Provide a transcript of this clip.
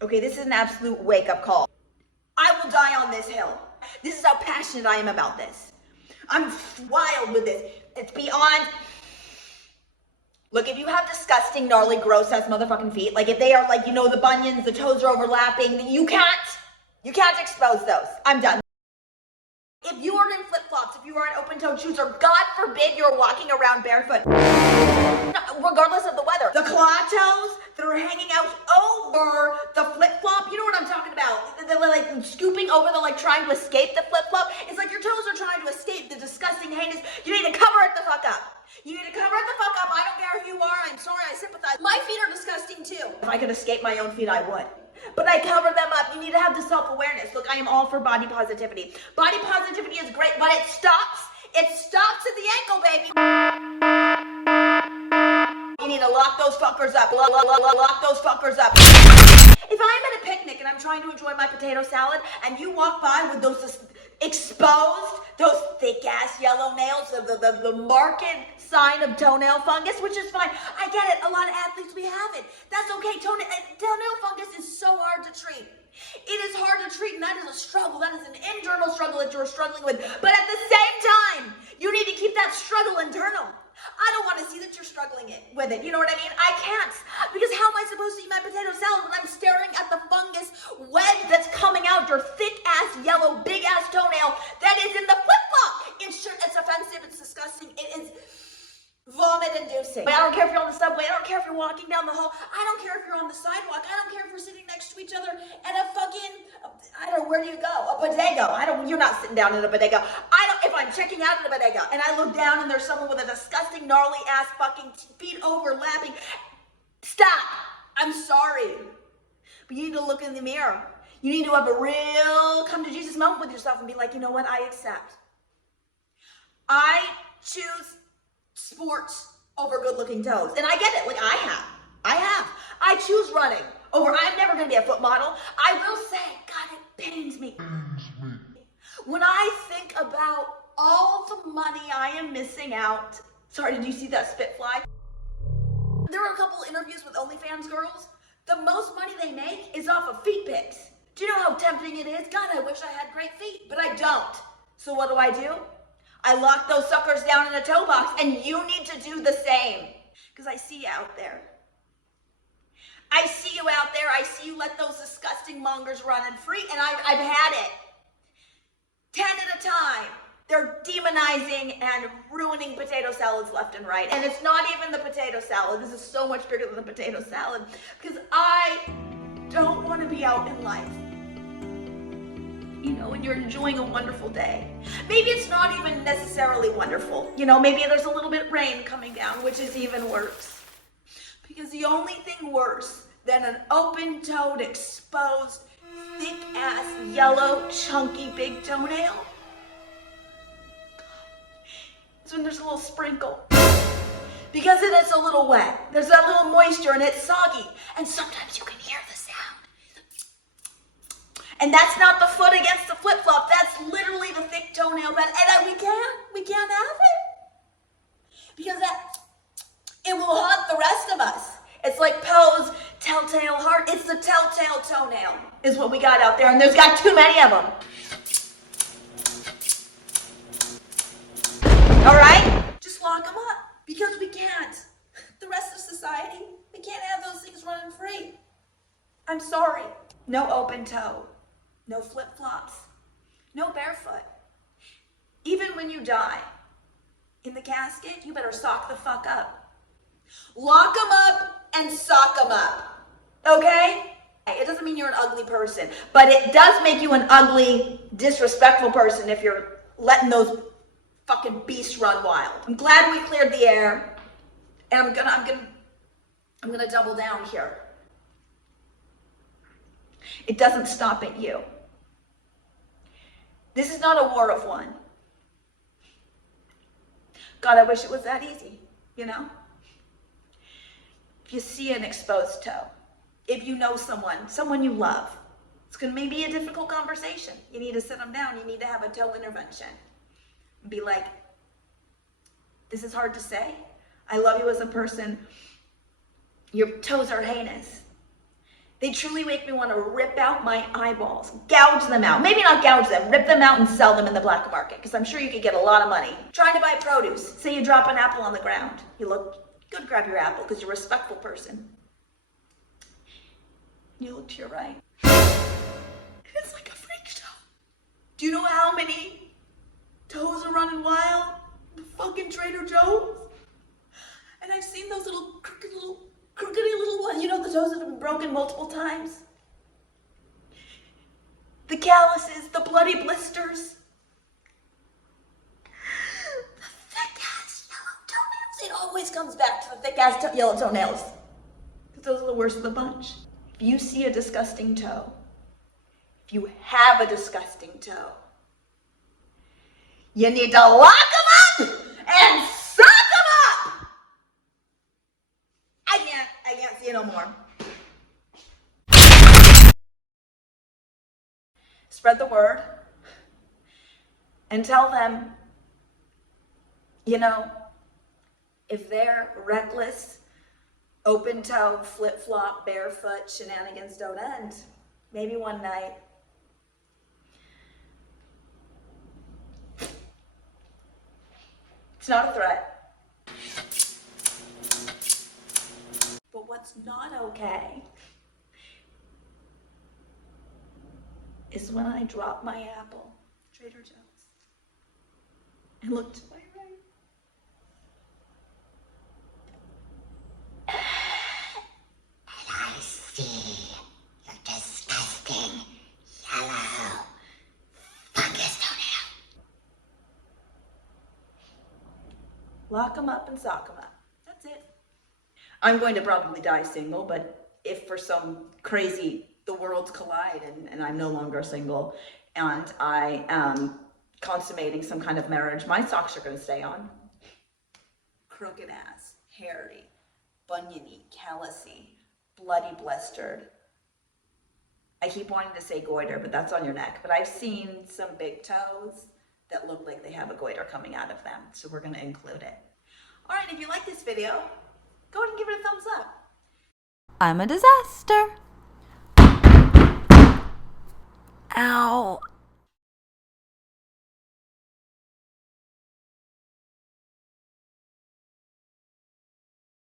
Okay, this is an absolute wake-up call. I will die on this hill. This is how passionate I am about this. I'm wild with this. It's beyond. Look, if you have disgusting, gnarly, gross-ass motherfucking feet, like if they are like, the bunions, the toes are overlapping, you can't expose those. I'm done. If you are in flip-flops, if you are in open-toed shoes, or God forbid you're walking around barefoot, regardless of the weather, the claw toes that are hanging out over the flip-flop, you know what I'm talking about? They're like scooping over, they're like trying to escape the flip-flop. It's like your toes are trying to escape the disgusting heinous. You need to cover it the fuck up. You need to cover it the fuck up. I don't care who you are. I'm sorry, I sympathize. My feet are disgusting too. If I could escape my own feet, I would. But I cover them up. You need to have the self-awareness. Look, I am all for body positivity. Body positivity is great, but it stops. It stops at the ankle, baby. You need to lock those fuckers up. Lock those fuckers up. If I'm at a picnic and I'm trying to enjoy my potato salad and you walk by with those exposed, those thick-ass yellow nails, the marked sign of toenail fungus, which is fine. I get it. A lot of athletes, we have it. That's okay. Toenail fungus is so hard to treat. It is hard to treat, and that is a struggle. That is an internal struggle that you're struggling with. But at the same time, you need to keep that struggle internal. I don't want to see that you're struggling with it. You know what I mean? I can't. Because how am I supposed to eat my potato salad when I'm staring at the fungus wedge that's coming out your thick-ass, yellow, big-ass toenail that is in the flip-flop? It's offensive. It's disgusting. It is vomit-inducing. I don't care if you're on the subway. I don't care if you're walking down the hall. I don't care if you're on the sidewalk. I don't care if we're sitting next to each other at a fucking, I don't know, where do you go? A bodega. You're not sitting down in a bodega. If I'm checking out at a bodega and I look down and there's someone with a disgusting, gnarly ass fucking feet overlapping, stop. I'm sorry. But you need to look in the mirror. You need to have a real come to Jesus moment with yourself and be like, you know what? I accept. I choose sports over good-looking toes. And I get it. Like, I have. I choose running over. I'm never going to be a foot model. I will say, God, it pains me. When I think about all the money I am missing out. Sorry, did you see that spit fly? There were a couple interviews with OnlyFans girls. The most money they make is off of feet pics. Do you know how tempting it is? God, I wish I had great feet, but I don't. So what do? I lock those suckers down in a toe box, and you need to do the same. Because I see you out there. I see you out there. I see you let those disgusting mongers run and free, and I've had it. 10 at a time. They're demonizing and ruining potato salads left and right. And it's not even the potato salad. This is so much bigger than the potato salad. Because I don't want to be out in life, when you're enjoying a wonderful day. Maybe it's not even necessarily wonderful. Maybe there's a little bit of rain coming down, which is even worse. Because the only thing worse than an open-toed, exposed, thick-ass, yellow, chunky, big toenail is when there's a little sprinkle. Because then it's a little wet. There's that little moisture and it's soggy. And sometimes you can hear the sound. And that's not the foot against the flip-flop. That's literally the thick toenail bed. And we can't have it. Because it will haunt the rest of us. It's like Poe's telltale heart. It's the telltale toenail is what we got out there. And there's got too many of them. All right? Just lock them up. Because we can't. The rest of society, we can't have those things running free. I'm sorry. No open toe. No flip-flops. No barefoot. Even when you die, in the casket, you better sock the fuck up. Lock them up and sock them up. Okay? It doesn't mean you're an ugly person, but it does make you an ugly, disrespectful person if you're letting those fucking beasts run wild. I'm glad we cleared the air, and I'm gonna double down here. It doesn't stop at you. This is not a war of one. God, I wish it was that easy, If you see an exposed toe, if you know someone you love, it's going to be a difficult conversation. You need to sit them down. You need to have a toe intervention. Be like, this is hard to say. I love you as a person. Your toes are heinous. They truly make me want to rip out my eyeballs, gouge them out. Maybe not gouge them, rip them out and sell them in the black market, because I'm sure you could get a lot of money. Trying to buy produce. Say you drop an apple on the ground. You look, go to grab your apple because you're a respectful person. You look to your right. It's like a freak show. Do you know how many toes are running wild? The fucking Trader Joe's? And I've seen those little crookedy little ones. You know, the toes that have been broken multiple times. The calluses, the bloody blisters. The thick-ass yellow toenails. It always comes back to the thick-ass yellow toenails. Because those are the worst of the bunch. If you see a disgusting toe, if you have a disgusting toe, you need to lock them up and suck them up! I can't see it no more. Spread the word and tell them, you know, if they're reckless, open toe, flip-flop, barefoot shenanigans don't end, maybe one night, it's not a threat. But what's not okay is when I drop my apple, Trader Joe's, and look to my right. And I see your disgusting yellow fungus toenail. Lock them up and sock them up. That's it. I'm going to probably die single, but if for some crazy, the worlds collide and I'm no longer single and I am consummating some kind of marriage, my socks are going to stay on. Crooked ass, hairy, buniony, callousy, bloody blistered. I keep wanting to say goiter, but that's on your neck. But I've seen some big toes that look like they have a goiter coming out of them, so we're going to include it. All right, if you like this video, go ahead and give it a thumbs up. I'm a disaster. Ow.